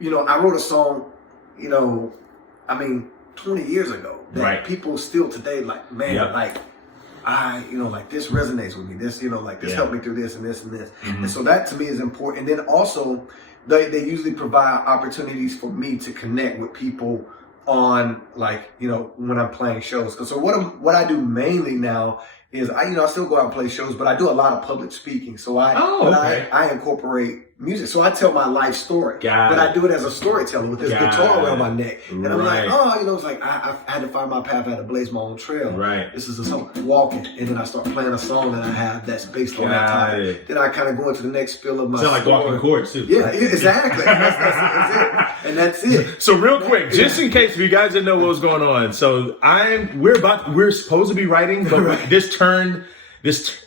I wrote a song, 20 years ago that people still today like, man, like this resonates with me. This, this helped me through this and this and this. Mm-hmm. And so that to me is important. And then also they usually provide opportunities for me to connect with people on when I'm playing shows. So what I do mainly now is I still go out and play shows, but I do a lot of public speaking. So I incorporate music. So I tell my life story, but I do it as a storyteller with this guitar around my neck. And I'm like, it's like I had to find my path, I had to blaze my own trail. Right. This is a song, walking, and then I start playing a song that I have that's based on that time. Then I kind of go into the next spill of my story. Sound like walking chords too. Yeah, exactly. that's it. And that's it. So real quick, just in case if you guys didn't know what was going on, so we're supposed to be writing, but this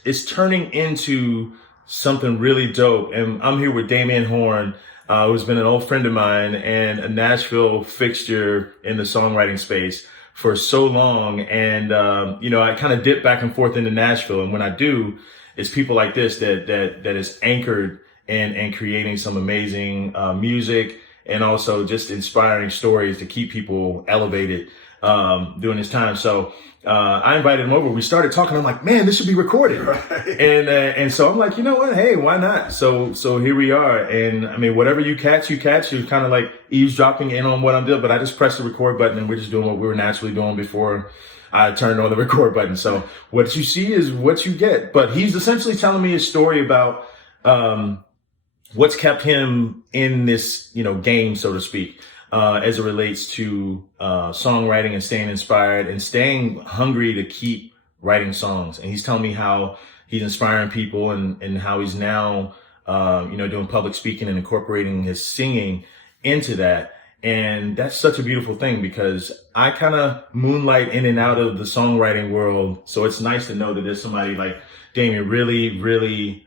is turning into something really dope. And I'm here with Damien Horne, who's been an old friend of mine and a Nashville fixture in the songwriting space for so long. And, I kind of dip back and forth into Nashville. And when I do, it's people like this that is anchored in creating some amazing music and also just inspiring stories to keep people elevated during this time. So I invited him over. We started talking. I'm like, man, this should be recorded. Right. And so I'm like, you know what? Hey, why not? So here we are. And I mean, whatever you catch. You're kind of like eavesdropping in on what I'm doing. But I just press the record button and we're just doing what we were naturally doing before I turned on the record button. So what you see is what you get. But he's essentially telling me a story about what's kept him in this, game, so to speak. As it relates to songwriting and staying inspired and staying hungry to keep writing songs. And he's telling me how he's inspiring people and how he's now, doing public speaking and incorporating his singing into that. And that's such a beautiful thing because I kind of moonlight in and out of the songwriting world. So it's nice to know that there's somebody like Damien really, really,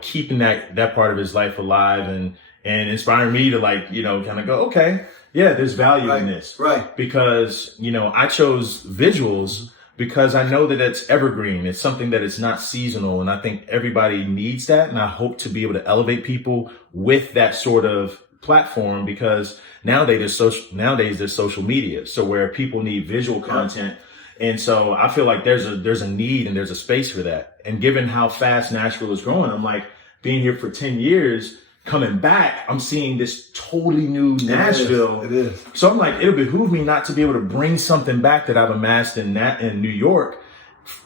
keeping that part of his life alive and inspiring me to kind of go, okay, yeah, there's value in this. Right. Because, I chose visuals because I know that it's evergreen. It's something that is not seasonal. And I think everybody needs that. And I hope to be able to elevate people with that sort of platform because nowadays there's social media. So where people need visual content. And so I feel like there's a need and there's a space for that. And given how fast Nashville is growing, I'm like being here for 10 years, coming back, I'm seeing this totally new Nashville. It is. So I'm like, it'll behoove me not to be able to bring something back that I've amassed in New York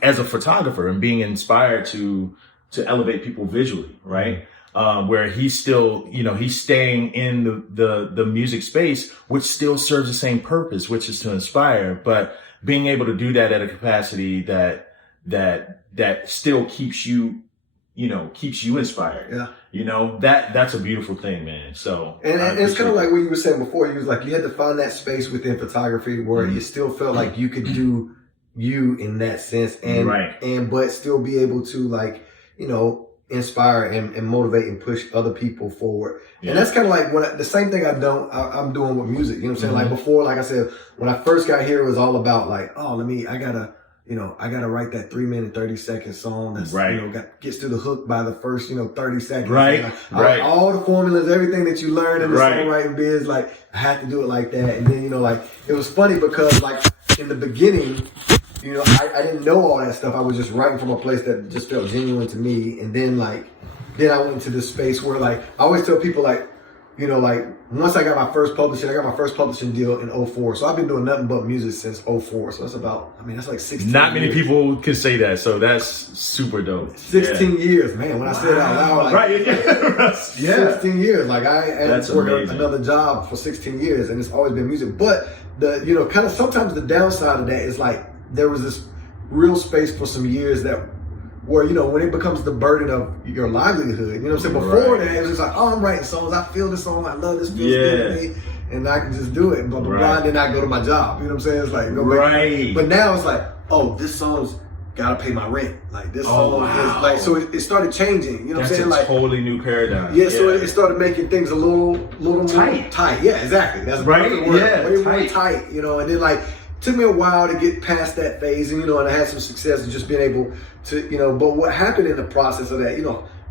as a photographer and being inspired to elevate people visually, right? Where he's still, he's staying in the music space, which still serves the same purpose, which is to inspire, but being able to do that at a capacity that still keeps you inspired. Yeah. That's a beautiful thing, man. So and it's kind of like what you were saying before. You was like, you had to find that space within photography where you still felt like you could do you in that sense but still be able to inspire and motivate and push other people forward. Yeah. And that's kind of like the same thing I'm doing with music. You know what I'm saying? Like before, like I said, when I first got here, it was all about I gotta write that 3 minute, 30-second song that's, gets to the hook by the first, 30 seconds. Right. Right. All the formulas, everything that you learn in the songwriting biz, I had to do it like that. And then, it was funny because in the beginning, I didn't know all that stuff. I was just writing from a place that just felt genuine to me. And then then I went into this space where I always tell people once I got my first publishing deal in 2004. So I've been doing nothing but music since 2004. So that's like 16 Not many years. people can say that. So that's super dope. 16 years, man. When I said it out loud, 16 years. I had worked another job for 16 years and it's always been music. But kind of sometimes the downside of that is there was this real space for some years where, when it becomes the burden of your livelihood, you know what I'm saying? Before that, it was just I'm writing songs, I feel this song, I love this, feels good to me, and I can just do it, blah, blah, blah, and then I go to my job, you know what I'm saying? It's go back. But now it's this song's gotta pay my rent. This song is so it started changing, you know what I'm saying? That's a totally new paradigm. Yeah, so it started making things a little tight. More tight. Yeah, exactly. That's right. Way more tight, and then took me a while to get past that phase, and I had some success in just being able to, but what happened in the process of that,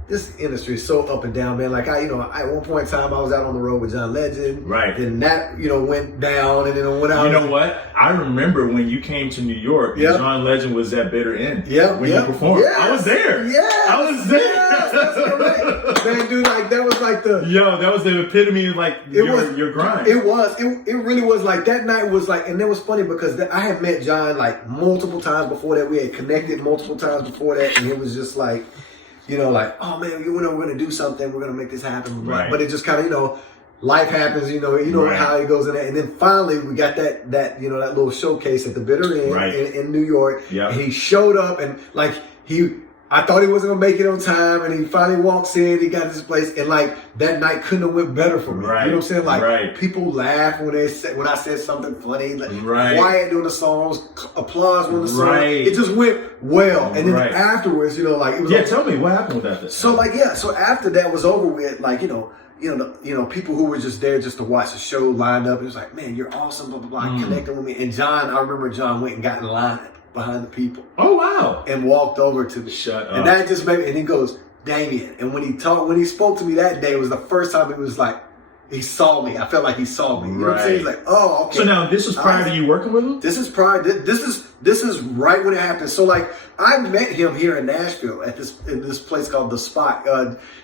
this industry is so up and down, man. Like at one point in time, I was out on the road with John Legend. Right. Then that, went down, and then went out. You know what? I remember when you came to New York, John Legend was at Bitter End. When you performed. Yes. I was there. I was there. Yes, that's correct. Man, dude, like that was like the that was the epitome of like your grind. It was. It really was. Like that night was like, and it was funny because I had met John like multiple times before that. We had connected multiple times before that, and it was just like, like, oh man, we're gonna do something. We're gonna make this happen. Right. But it just kind of, life happens. Right. how it goes in that. And then finally we got that that little showcase at the Bitter End in New York. Yeah. And he showed up, and like I thought he wasn't gonna make it on time, and he finally walks in. He got his place, and like that night couldn't have went better for me. Right. You know what I'm saying? Like people laughed when I said something funny. Like, quiet during the songs, applause when the song. It just went well. And then afterwards, like it was. Yeah, tell me what happened with that. So so after that was over with, like people who were just there just to watch the show lined up. It was like, man, you're awesome, blah blah blah, connecting with me. And John, I remember John went and got in line behind the people. Oh wow! And walked over to me. Shut up. And that just made me. And he goes, Damien. And when he spoke to me that day, it was the first time it was like he saw me. I felt like he saw me. You know what I'm saying? He's like, oh, okay. So now this was prior to you working with him? This is prior. This is right when it happened. So like I met him here in Nashville at this place called The Spot.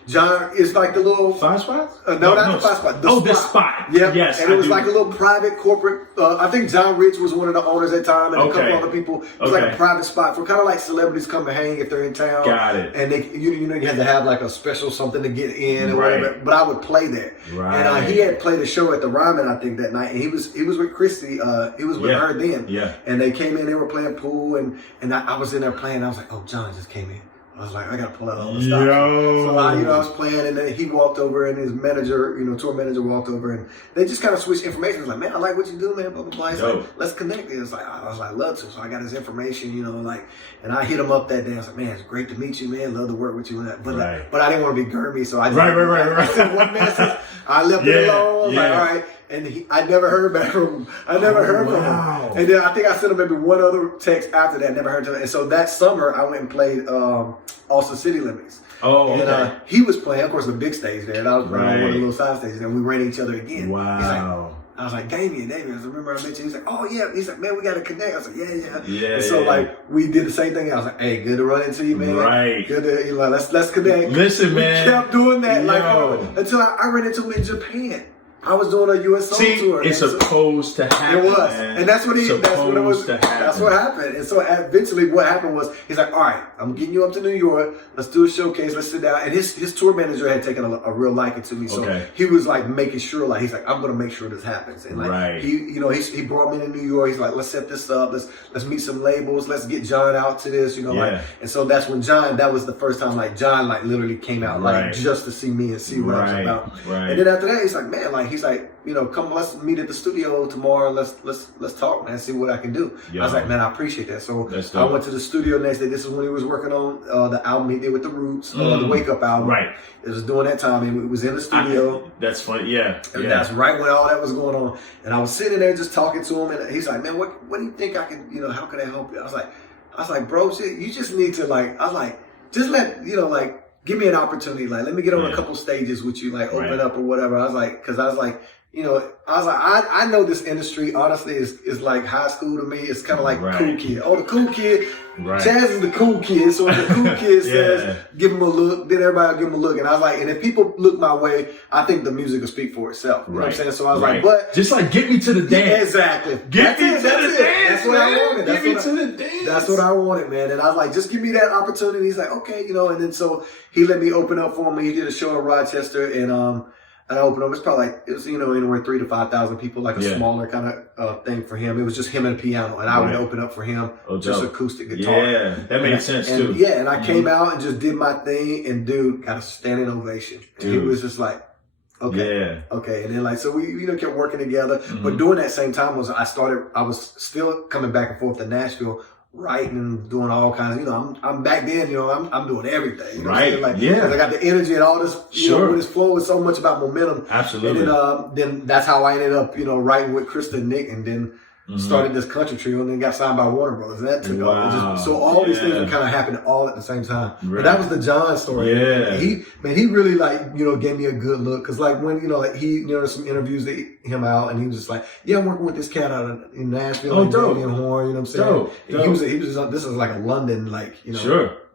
John is like the little Five Spots? No, not the Five Spot. The Spot. Yeah. Yes. And it was like a little private corporate. I think John Rich was one of the owners at the time, and a couple other people. It was like a private spot for kind of like celebrities come to hang if they're in town. Got it. And they, you had to have like a special something to get in or whatever. But I would play there. Right. And he had played a show at the Ryman, I think, that night, and he was with Christy. He was with her then. Yeah. And they came in. They were playing pool, and I was in there playing. I was like, oh, John just came in. I was like, I gotta pull out all the stuff. So I was playing, and then he walked over, and his manager, tour manager, walked over, and they just kind of switched information. I was like, man, I like what you do, man. Blah blah blah. He's like, let's connect. And I was like, love to. So I got his information, and I hit him up that day. I was like, man, it's great to meet you, man. Love to work with you, but I didn't want to be germy, so I just I sent one message. I left it alone. I was like, all right. And I never heard back from him. I never heard from him. And then I think I sent him maybe one other text after that. Never heard from him. And so that summer, I went and played Austin City Limits. Oh, okay. And he was playing, of course, the big stage there. And I was playing on one of the little side stages. And we ran each other again. Wow. I was like, Damien. I remember I met you. He's like, oh, yeah. He's like, man, we got to connect. I was like, yeah. And so, like, we did the same thing. I was like, hey, good to run into you, man. Right. Good to, let's connect. Listen, man. We kept doing that. Until I ran into him in Japan. I was doing a U.S. Soul tour. It's supposed to happen. It was. Man. And that's what it was. That's what happened. And so eventually what happened was, he's like, all right, I'm getting you up to New York. Let's do a showcase. Let's sit down. And his tour manager had taken a real liking to me. So he was like making sure, like, he's like, I'm going to make sure this happens. And like, he brought me to New York. He's like, let's set this up. Let's meet some labels. Let's get John out to this, like, and so that's when that was the first time, like, John, like, literally came out, like, just to see me and see what I was about. And then after that, he's like, man, like, he's like, come, let's meet at the studio tomorrow. Let's talk, man. See what I can do. I was like, man, I appreciate that. So I went to the studio next day. This is when he was working on the album he did with the Roots, the Wake Up album. Right. It was during that time. It was in the studio. That's funny. Yeah. And that's right when all that was going on. And I was sitting there just talking to him, and he's like, man, what do you think I can? How can I help you? I was like, bro, shit, you just need to just let like. Give me an opportunity, like, let me get on a couple stages with you, like, open up or whatever. I was like, I know this industry, honestly, is like high school to me. It's kind of like cool kid. Oh, the cool kid. Chaz is the cool kid. So if the cool kid says, give him a look, then everybody will give him a look. And I was like, and if people look my way, I think the music will speak for itself. You know what I'm saying? So I was like, but. Just like, get me to the dance. Yeah, exactly. Get me to the dance. That's what I wanted. Get me to the dance. That's what I wanted, man. And I was like, just give me that opportunity. He's like, okay, and then so he let me open up for him. He did a show in Rochester, and I opened up. It's probably like, it was, anywhere 3,000 to 5,000 people, like a smaller kind of thing for him. It was just him and a piano, and I would open up for him, just acoustic guitar. Yeah, that made sense too. Yeah, and I came out and just did my thing, and dude got a standing ovation. And he was just like, okay. And then like, so we, kept working together. But during that same time I was still coming back and forth to Nashville, writing, doing all kinds of, I'm back then, I'm doing everything. Like, I got the energy and all this, with this flow, it's so much about momentum. Absolutely. And then that's how I ended up, writing with Krista and Nick. And then started this country trio, and then got signed by Warner Brothers. And that took off. So all these things were kind of happening all at the same time. But that was the John story. Yeah. He really gave me a good look. Cause like when, there's some interviews that him out, and he was just like, yeah, I'm working with this cat out in Nashville, Damien Horne, you know what I'm saying? Dope. He was this is like a London,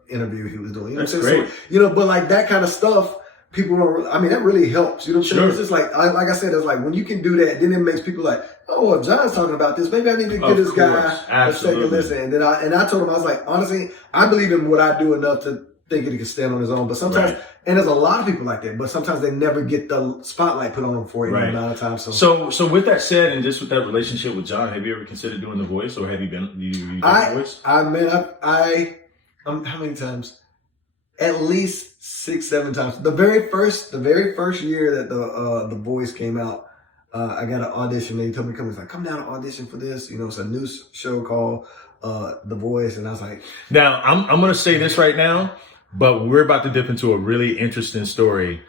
interview he was doing. You know what I'm saying? So, but like that kind of stuff, people don't. That really helps. You know what I'm saying? It's just like I said, it's like when you can do that, then it makes people like, oh, well, John's talking about this. Maybe I need to give this guy a second listen. And then I told him, I was like, honestly, I believe in what I do enough to think that he can stand on his own. But sometimes, and there's a lot of people like that, but sometimes they never get the spotlight put on them for any amount of time. So with that said, and just with that relationship with John, have you ever considered doing The Voice, or have you done The Voice? How many times? At least 6-7 times. The very first year that the Voice came out, I got an audition. They told me come down and audition for this. It's a new show called The Voice, and I was like, now I'm going to say this right now, but we're about to dip into a really interesting story.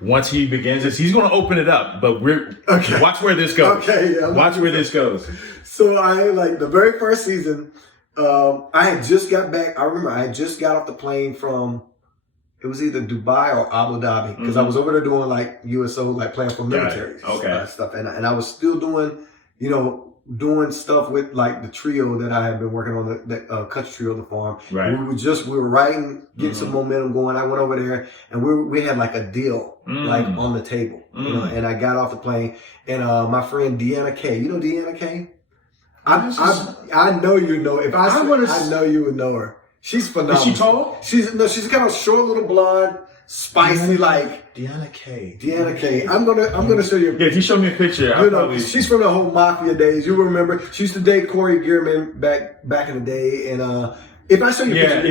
Once he begins this, he's going to open it up, but watch where this goes. Okay, yeah, watch where this goes. So the very first season, I had just got back. I remember I had just got off the plane from. It was either Dubai or Abu Dhabi, because I was over there doing USO, playing for military stuff, and I was still doing, doing stuff with the trio that I had been working on, the country trio, The Farm. Right. We were writing, getting some momentum going. I went over there, and we had a deal on the table, and I got off the plane, and my friend Deanna K, Deanna K? I know you know. If I know you would know her. She's phenomenal. Is she tall? She's kind of short, little blonde, spicy, Deanna K. Deanna K. I'm gonna show you. Yeah, if you show me a picture, she's from the whole mafia days. You remember? She used to date Corey Gearman back in the day, and if I show you a picture,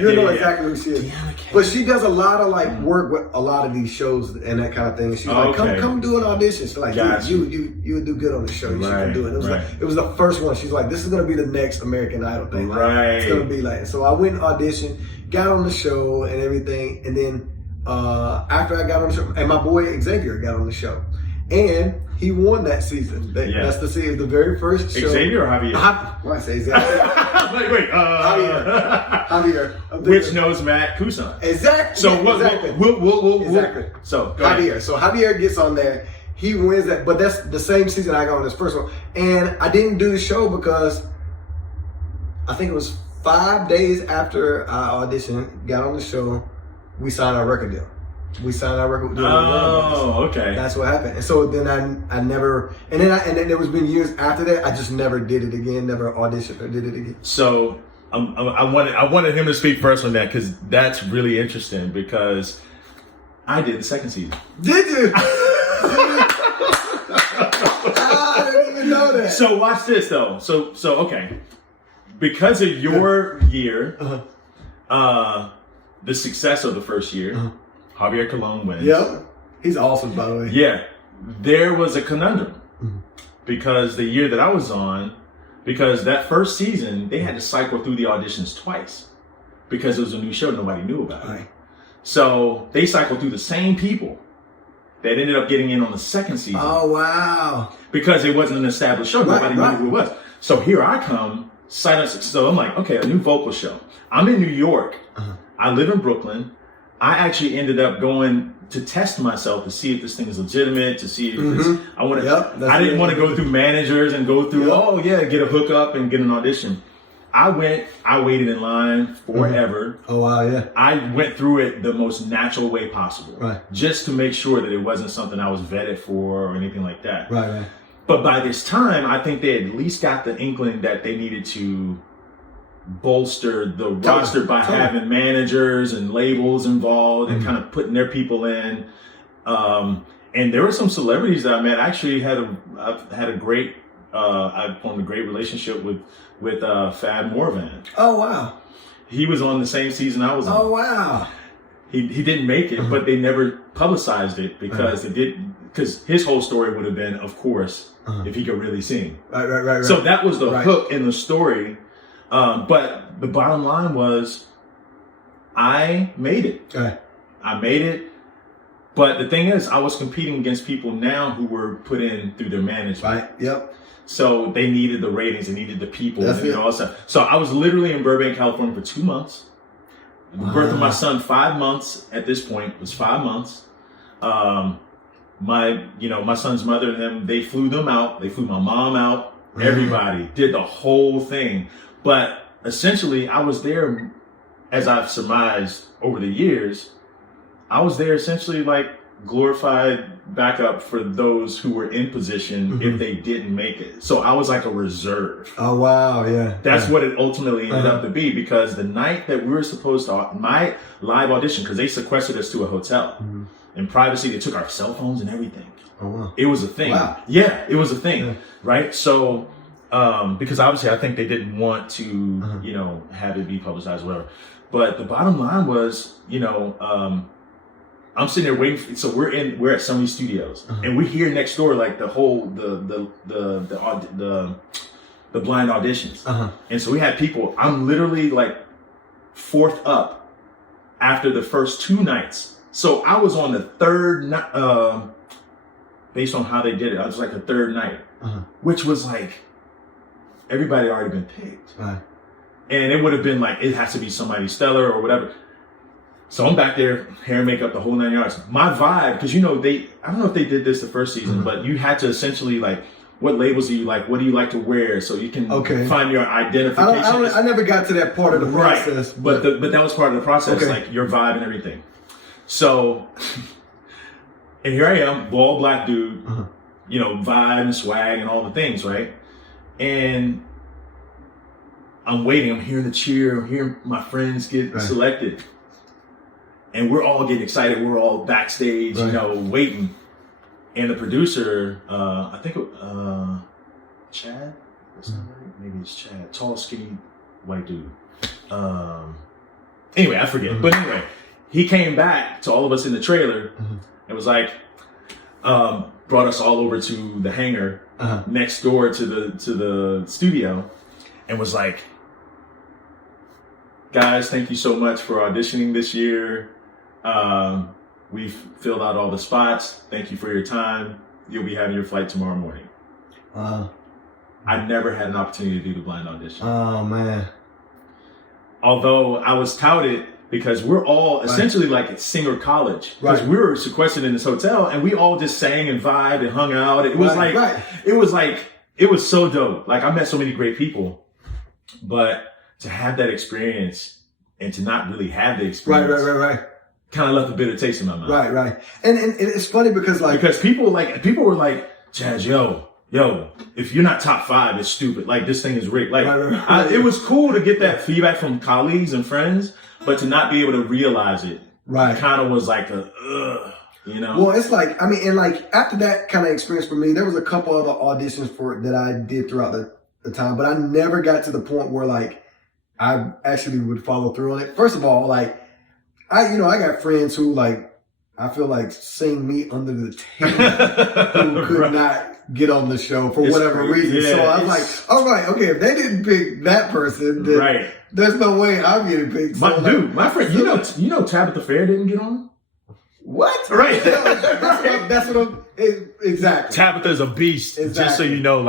you know exactly who she is. Deanna K. But she does a lot of work with a lot of these shows and that kind of thing. She's come do an audition. She's like, you would do good on the show. You should come do it. It was the first one. She's like, this is gonna be the next American Idol thing. It's gonna be so I went and auditioned, got on the show and everything, and then after I got on the show, and my boy Xavier got on the show, and he won that season. That's the very first show. Xavier or Javier? Why I say Xavier? Javier. Which knows Matt Cousin. Exactly. So we'll exactly. So go Javier. ahead. So Javier gets on there. He wins that, but that's the same season I got on this first one. And I didn't do the show because I think it was 5 days after I auditioned, got on the show, we signed our record deal. We signed our record deal. Oh, okay. That's what happened. And so then I never, and then it was been years after that. I just never did it again. Never auditioned or did it again. So I wanted him to speak first on that, because that's really interesting, because I did the second season. Did you? I didn't even know that. So watch this though. So okay, because of your year, the success of the first year, Javier Colon wins. Yep. He's awesome, by the way. Yeah. There was a conundrum because the year that I was on, because that first season, they had to cycle through the auditions twice because it was a new show nobody knew about. Right. So they cycled through the same people that ended up getting in on the second season. Oh, wow. Because it wasn't an established show. Nobody knew who it was. So here I come, so I'm like, okay, a new vocal show. I'm in New York. I live in Brooklyn. I actually ended up going to test myself to see if this thing is legitimate, to see if it's, I didn't want to go through managers and go through, get a hookup and get an audition. I waited in line forever. Oh, wow, yeah. I went through it the most natural way possible. Right. Just to make sure that it wasn't something I was vetted for or anything like that. Right. But by this time, I think they at least got the inkling that they needed to bolster the roster by having managers and labels involved and kind of putting their people in. And there were some celebrities that I met. I actually I've had a great, I formed a great relationship with Fab Morvan. Oh, wow. He was on the same season I was on. Oh, wow. He didn't make it, but they never publicized it because because his whole story would have been, of course, if he could really sing. Right. So that was the hook in the story. But the bottom line was, I made it. Right. I made it, But the thing is, I was competing against people now who were put in through their management. Right. Yep. So they needed the ratings, they needed the people, That's and all that stuff. So I was literally in Burbank, California for 2 months. The birth of my son, 5 months at this point, was 5 months. My son's mother and them, they flew them out. They flew my mom out. Everybody did the whole thing. But essentially, I was there, as I've surmised over the years, I was there essentially like glorified backup for those who were in position if they didn't make it. So I was like a reserve. Oh, wow. Yeah. That's what it ultimately ended up to be, because the night that we were supposed to, my live audition, because they sequestered us to a hotel in privacy, they took our cell phones and everything. Oh, wow. It was a thing. Wow. Yeah, it was a thing. Right. So, because obviously I think they didn't want to, have it be publicized or whatever. But the bottom line was, I'm sitting there waiting. So we're at Sony Studios, and we hear next door like the whole the blind auditions, and so we had people. I'm literally like fourth up after the first 2 nights. So I was on the third night, based on how they did it. I was like the third night, which was like everybody had already been picked, and it would have been like it has to be somebody stellar or whatever. So I'm back there, hair and makeup, the whole 9 yards. My vibe, because I don't know if they did this the first season, but you had to essentially like, what labels do you like? What do you like to wear? So you can find your identification. I never got to that part of the process. But that was part of the process, like your vibe and everything. So, and here I am, bald black dude, vibe and swag and all the things, right? And I'm waiting, I'm hearing the cheer, I'm hearing my friends get selected. And we're all getting excited. We're all backstage, waiting. And the producer, I think, Chad? Is that right? Maybe it's Chad. Tall, skinny, white dude. Anyway, I forget. But anyway, he came back to all of us in the trailer and was like, brought us all over to the hangar next door to the studio and was like, guys, thank you so much for auditioning this year. We've filled out all the spots. Thank you for your time. You'll be having your flight tomorrow morning. I never had an opportunity to do the blind audition. Oh, man. Although I was touted because we're all essentially like at singer college. Because we were sequestered in this hotel and we all just sang and vibed and hung out. It was it was so dope. Like I met so many great people, but to have that experience and to not really have the experience. Kind of left a bitter taste in my mouth. Right. And it's funny because people were like, Chaz, yo, if you're not top 5, it's stupid. Like this thing is rigged. Like it was cool to get that feedback from colleagues and friends, but to not be able to realize it, kind of was like Well, it's like, after that kind of experience for me, there was a couple other auditions that I did throughout the time, but I never got to the point where like I actually would follow through on it. First of all, like, I got friends who like, I feel like sing me under the table who could not get on the show for whatever reason. So I was like, all right, okay, if they didn't pick that person, then there's no way I'm getting picked. So my friend, you know Tabitha Fair didn't get on? What? Right. That's what I'm, exactly. Tabitha's a beast. Exactly. Just so you know,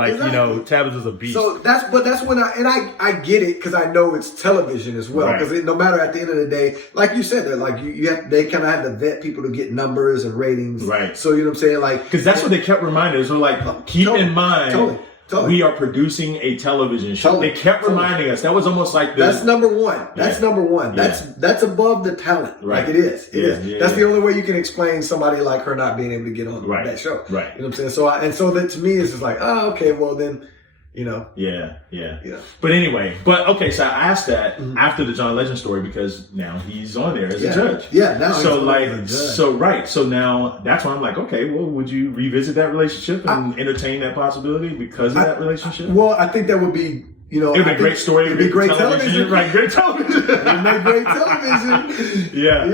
Tabitha's a beast. So that's when I get it because I know it's television as well. Because no matter at the end of the day, like you said, they kind of have to vet people to get numbers and ratings. Right. So you know what I'm saying, like because that's what they kept reminding us. They're like, keep in mind. We are producing a television show. They kept reminding us. That was almost like that's number one. That's number one. That's above the talent. Like it is. It is. That's the only way you can explain somebody like her not being able to get on that show. Right. You know what I'm saying? So that to me is just like, oh, okay, well then, Yeah. But anyway, okay, so I asked that after the John Legend story because now he's on there as a judge. Yeah, now he's on there as a judge. So now that's why I'm like, okay, well, would you revisit that relationship and entertain that possibility because of that relationship? Well, I think that would be you know, it'd be a great story. It'd be great television. Right, great television. It would make great television. Yeah.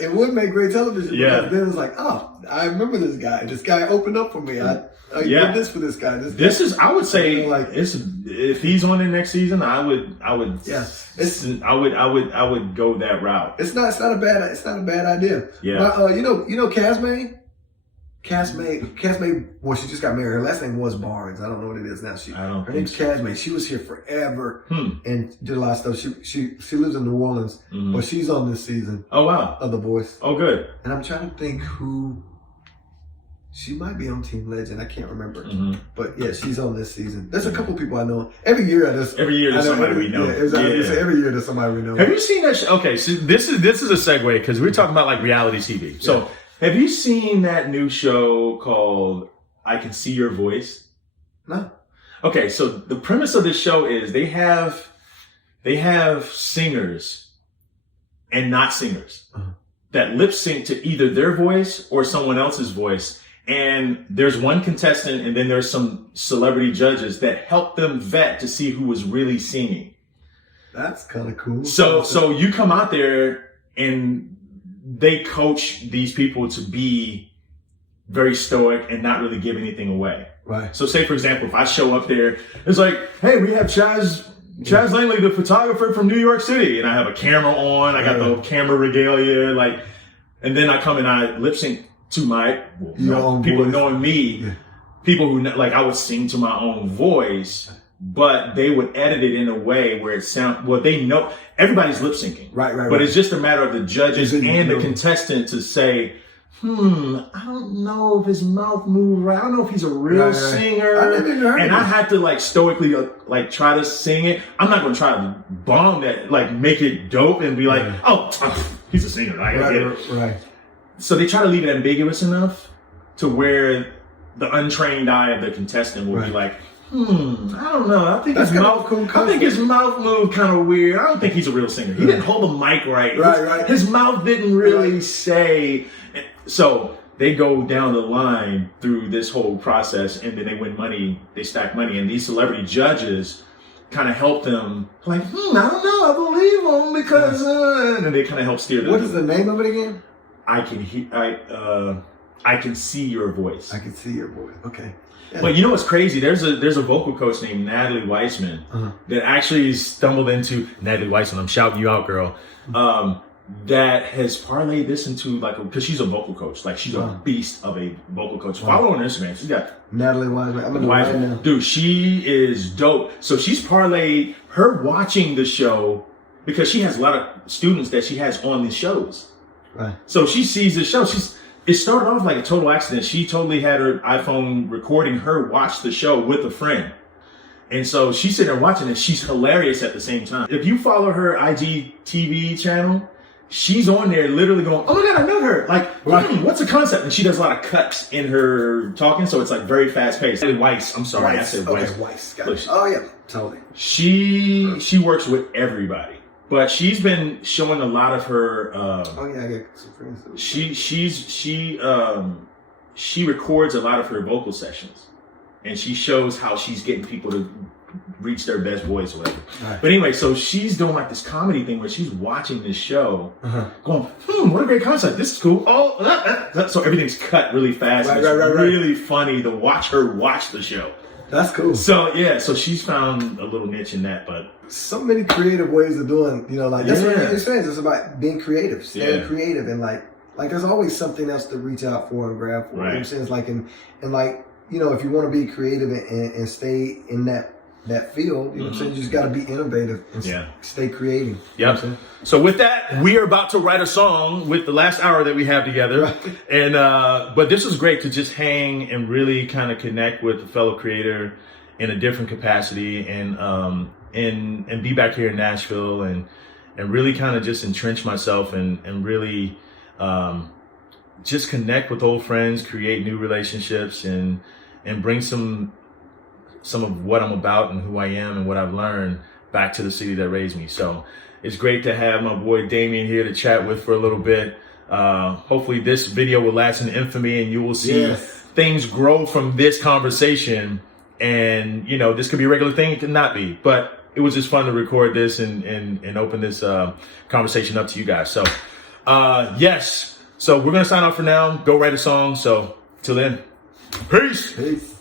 It would make great television. Yeah. Because then it's like, oh, I remember this guy. This guy opened up for me. I did this for this guy. This is, I would say, you know, like, if he's on there next season, I would go that route. It's not a bad idea. Yeah. But, you know, Chaz May. Well, she just got married. Her last name was Barnes. I don't know what it is now. Her name's Chaz May. She was here forever and did a lot of stuff. She lives in New Orleans, but she's on this season. Oh wow, of The Voice. Oh good. And I'm trying to think who. She might be on Team Legend. I can't remember. But yeah, she's on this season. There's a couple people I know. Every year there's somebody we know. Yeah, exactly. Yeah. Every year there's somebody we know. Have you seen that show? Okay, so this is a segue because we're talking about like reality TV. So have you seen that new show called I Can See Your Voice? No. Okay, so the premise of this show is they have singers and not singers that lip sync to either their voice or someone else's voice. And there's one contestant and then there's some celebrity judges that help them vet to see who was really singing. That's kind of cool. So you come out there and they coach these people to be very stoic and not really give anything away. Right. So say, for example, if I show up there, it's like, hey, we have Chaz Langley, the photographer from New York City. And I have a camera on. I got the camera regalia. Like, and then I come and I lip sync to my, people voice. Knowing me, people who, like, I would sing to my own voice, but they would edit it in a way where it sounds, well, they know everybody's lip syncing. Right. But it's just a matter of the judges and the contestant to say, I don't know if his mouth moves right. I don't know if he's a real singer. I had to like stoically like try to sing it. I'm not going to try to bomb that, like make it dope and be like, he's a singer. Right. So they try to leave it ambiguous enough to where the untrained eye of the contestant will be like, I don't know. I think his mouth moved kind of weird. I don't think he's a real singer. He didn't hold the mic right. His mouth didn't really say. So they go down the line through this whole process, and then they win money. They stack money, and these celebrity judges kind of help them. Like, I don't know. I believe him because, and then they kind of help steer them. What is the name of it again? I can see your voice. I can see your voice. Okay. Yeah. But you know what's crazy? There's a vocal coach named Natalie Weissman that actually stumbled into Natalie Weissman. I'm shouting you out, girl. That has parlayed this into because she's a vocal coach. Like she's a beast of a vocal coach. Follow her on Instagram. She's got Natalie Weissman. I'm gonna right now. Dude, she is dope. So she's parlayed her watching the show because she has a lot of students that she has on the shows. Right. So she sees the show. It started off like a total accident. She totally had her iPhone recording her watch the show with a friend. And so she's sitting there watching it. She's hilarious at the same time. If you follow her IGTV channel, she's on there literally going, oh my God, I know her. Like, what's the concept? And she does a lot of cuts in her talking. So it's like very fast paced. Weiss. I'm sorry. Weiss. I said Weiss. Okay, Weiss. Got it. Oh yeah, totally. She works with everybody. But she's been showing a lot of her. I got some friends. She records a lot of her vocal sessions, and she shows how she's getting people to reach their best voice, or whatever. Right. But anyway, so she's doing like this comedy thing where she's watching this show, going, what a great concept! This is cool. So everything's cut really fast. It's really funny to watch her watch the show. That's cool. So yeah, so she's found a little niche in that, but so many creative ways of doing, that's what it is. It's about being creative, staying creative, and like there's always something else to reach out for and grab for. Right. You know what I'm saying? It's like, and like, if you want to be creative and stay in that field, you know what I'm saying? You just got to be innovative and stay creating. Yep. So with that, we are about to write a song with the last hour that we have together. Right. And, but this was great to just hang and really kind of connect with a fellow creator in a different capacity and be back here in Nashville and really kind of just entrench myself and really, just connect with old friends, create new relationships and bring some of what I'm about and who I am and what I've learned back to the city that raised me. So it's great to have my boy Damien here to chat with for a little bit. Hopefully this video will last in infamy and you will see things grow from this conversation And, you know, this could be a regular thing. It could not be. But it was just fun to record this and open this conversation up to you guys. So, yes. So we're going to sign off for now. Go write a song. So till then, peace. Peace.